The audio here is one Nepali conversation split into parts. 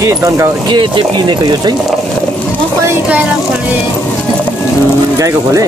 के दन्का के चाहिँ पिनेको यो चाहिँ गाईको खोले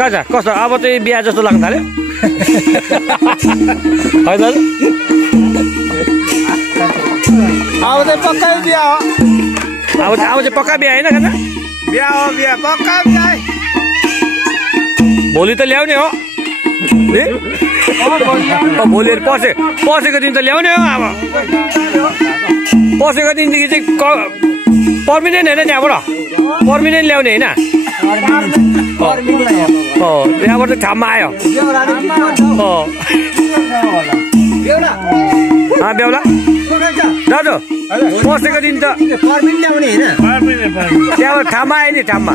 कहाँ कस्तो अब चाहिँ बिहा जस्तो लाग्न थाल्यो होइन अब चाहिँ पक्का बिहा हो अब चाहिँ पक्का बिहा होइन खाना बिहा हो बिहा पक्का बिहा भोलि त ल्याउने हो भोलि पसेको दिन त ल्याउने हो अब पसेको दिनदेखि चाहिँ पर्मिनेन्ट होइन त्यहाँबाट पर्मिनेन्ट ल्याउने होइन त्यहाँबाट ठाउँमा आयो बेहुला दाजु पसेको दिन त त्यहाँबाट ठाउँमा आयो नि ठाउँमा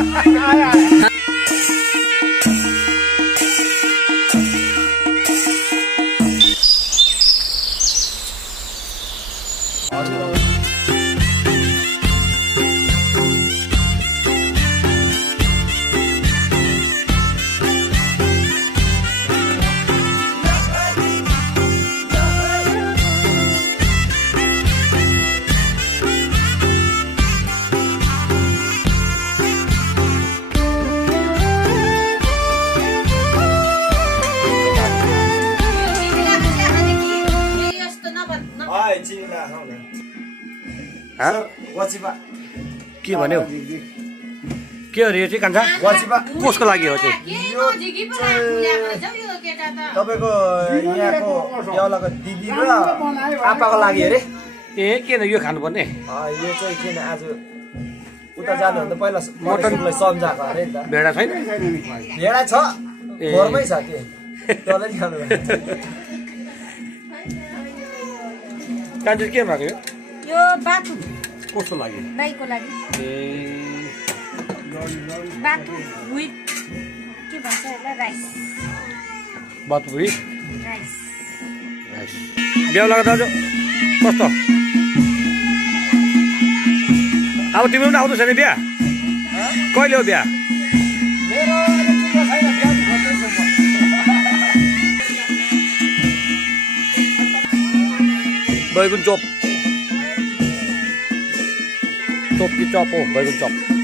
के भन्यो के हो यो चाहिँ कान्छा कसको लागि हो चाहिँ तपाईको यहाँको बेहुलाको दिदी र आपाको लागि अरे ए किन यो खानुपर्ने यो चाहिँ किन आज उता जानुभन्दा पहिला मटनलाई सम्झाएको अरे नि त भेडा छैन भेडा छ घरमै छ के तलै खानु कान्छा के भएको यो बाटु कसको लागि बाइको लागि ए बाटु विथ के भन्छ यसलाई राइस बातुपुरी राइस राइस बेहुलाको दाजु कस्तो अब तिम्रो पनि आउँदैछ नि बिहा कहिले हो बिहा बैगुन चोप चोप कि चप हो बैगुन चप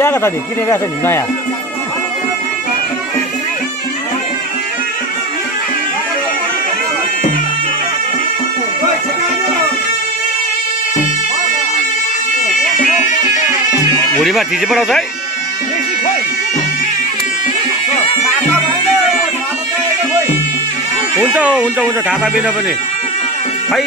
ल्याएको त नि किनेको छ नि नयाँ भुँडीमा थिची पठाउँछ है हुन्छ हुन्छ हुन्छ थाहा बिना पनि खै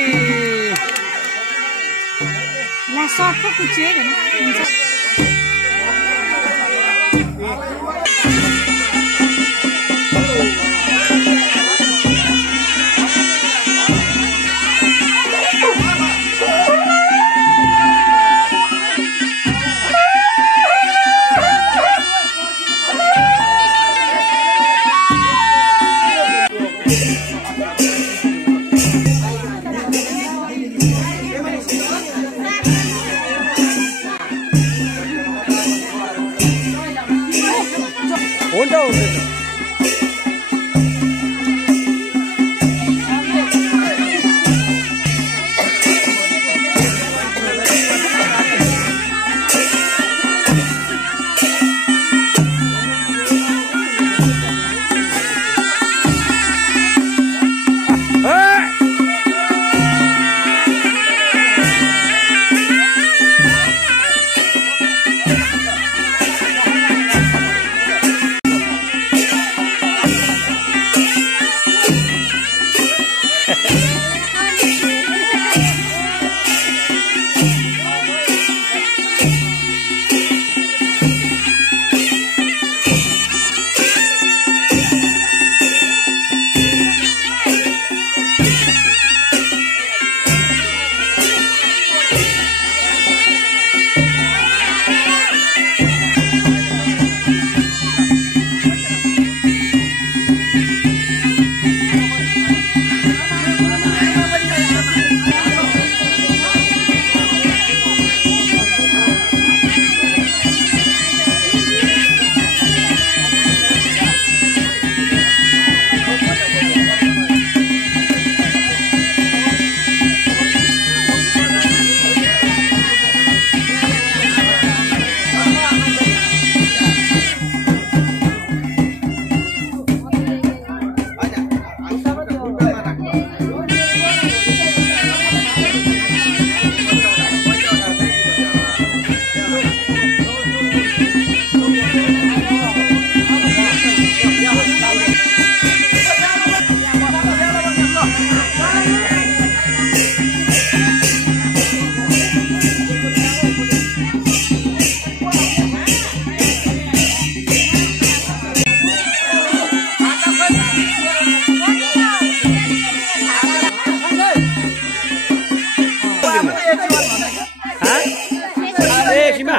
ए सीमा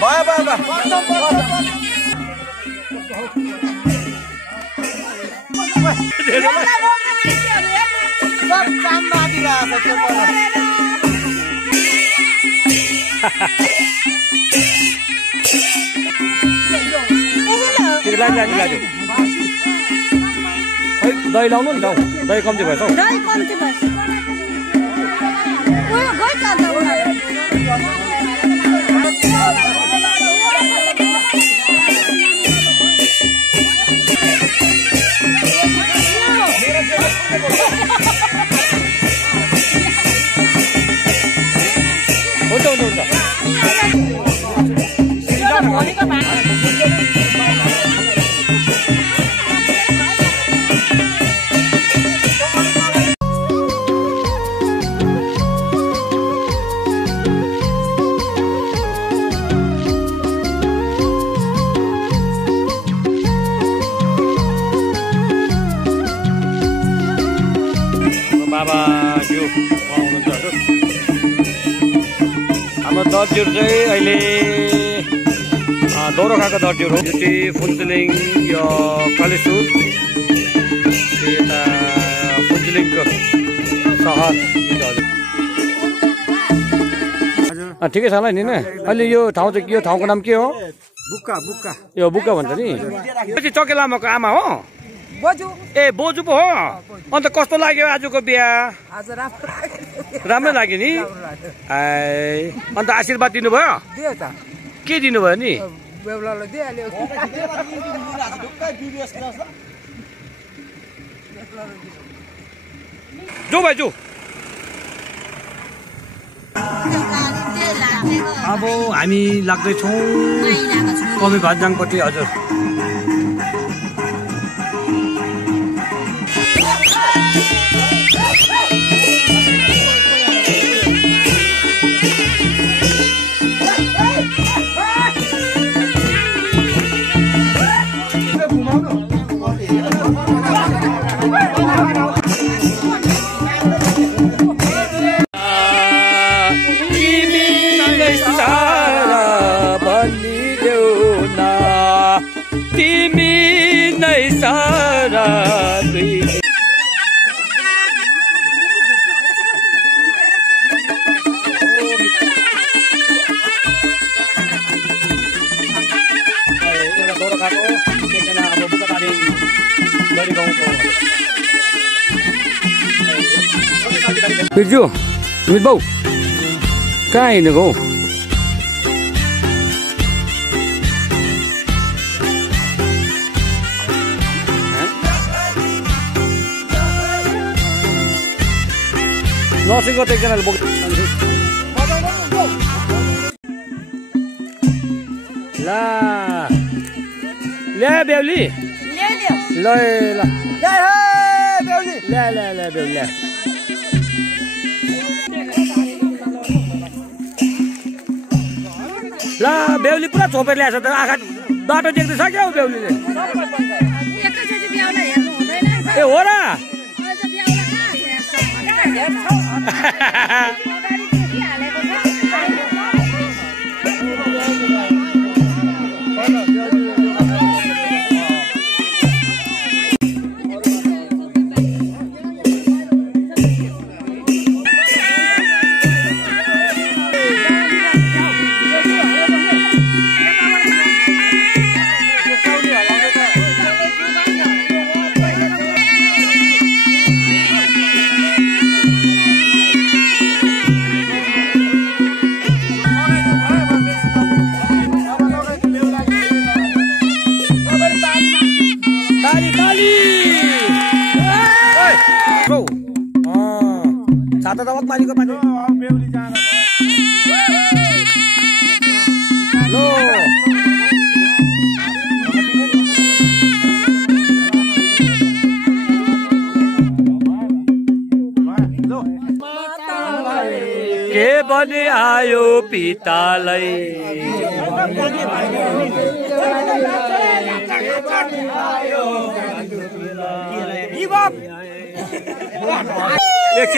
भयो भयो भयो दही लाउनु नि दही कम्ती भएछ हुन्छ हुन्छ हुन्छ बाबा ज्यू हुनुहुन्छ हाम्रो दर्जीहरू चाहिँ अहिले दोहोरो खाएको दर्जीहरू हो। यो चाहिँ फुन्चुलिङ यो कलेसुर यता फुन्चुलिङको सहर ठिकै छ होला नि अहिले यो ठाउँ चाहिँ यो ठाउँको नाम के हो बुक्का बुक्का यो बुक्का भन्छ नि यो चाहिँ चके लामाको आमा हो ए बोजू पो हो अन्त कस्तो लाग्यो आजको बिहा राम्रो लाग्यो नि अन्त आशीर्वाद दिनुभयो के दिनुभयो नि जो भाइ जो अब हामी लाग्दैछौँ कवि भान्जाङपट्टि हजुर तिमी नै सारा बिर्जु अमित बाउ कहाँ हिँडेको हौ नर्सिङको त एकजनाले बोक ला ल्या बेहुली ल ल बेहुली ल्या ल्या ल्या बेहुली ल्या ला बेहुली पुरा छोपेर ल्याएछ त आँखा बाटो देख्दैछ क्या हौ बेहुलीले ए हो र छाता दबाक पानीको पानी लो के बने आयो पितालाई एक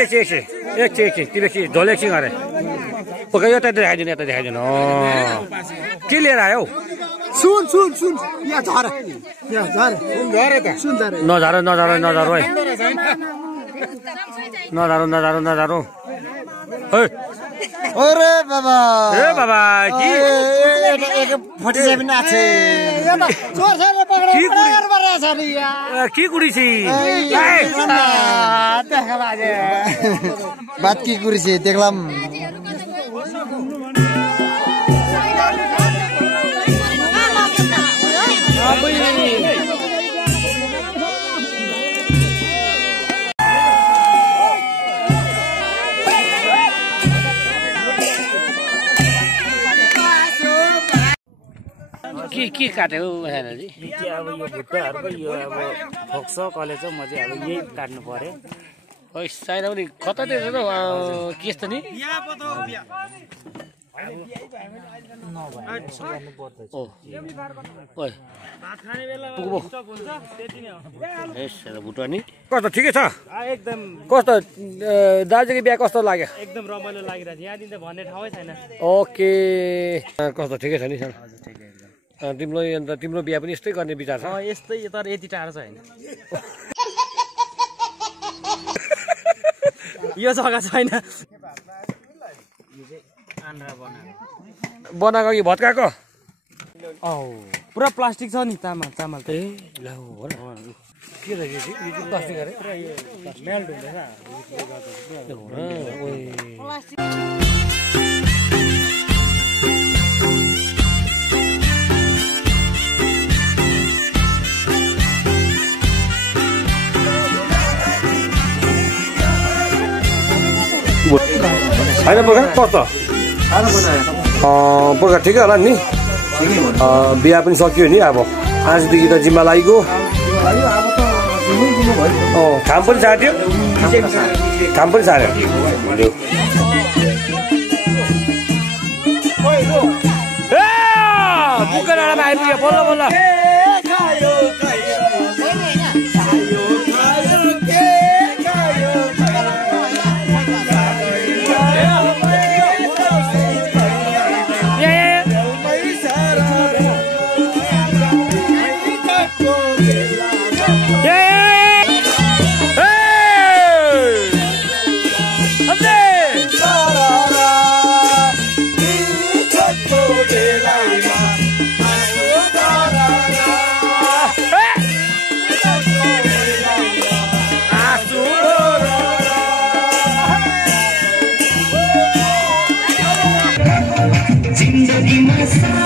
एकछिन एकछिन झोल एकछिन अरे ओके यता देखाइदिनु यता देखाइदिनु के लिएर आयो सुन यहाँ झर नझारो है नझारो अरे बाबा ए बाबा की की कुड़ी छी बात की कुड़ी छी देखलाम के काट्यो जी अब यो भुट्टाहरूको यो अब फोक्स कलेज म चाहिँ अब यही काट्नु पर्यो साइड पनि कता दिएछ त के यस्तो नि भुटा नि कस्तो ठिकै छ एकदम कस्तो दाजुको बिहा कस्तो लाग्यो एकदम रमाइलो लागिरहेछ यहाँदेखि त भन्ने ठाउँै छैन ओके कस्तो ठिकै छ नि सर तिम्रो बिहा पनि यस्तै गर्ने विचार छ यस्तै तर यति टाढो छ होइन यो जग्गा छैन बनाएको कि भत्काएको पुरा प्लास्टिक छ नि चामल ए ल हो र के रहेछ यो चाहिँ प्लास्टिक अरे मेल्ट हुँदैछ होइन बोका कस्तो बोका ठिकै होला नि बिहा पनि सकियो नि अब आजदेखि त जिम्मा लागेको काम पनि साट्यो बुका डाँडामा आइपुग्यो बल्ल जिंदगी में